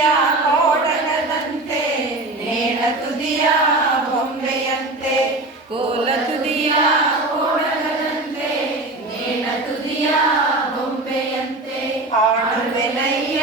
ತುದಿಯ ಕೋಡನದಂತೆ ನೇರ ತುದಿಯ ಬೊಂಬೆಯಂತೆ ಕೋಲ ತುದಿಯ ಕೋಡನದಂತೆ ನೇರ ತುದಿಯ ಬೊಂಬೆಯಂತೆ ಆಡುವೆನಯ್ಯ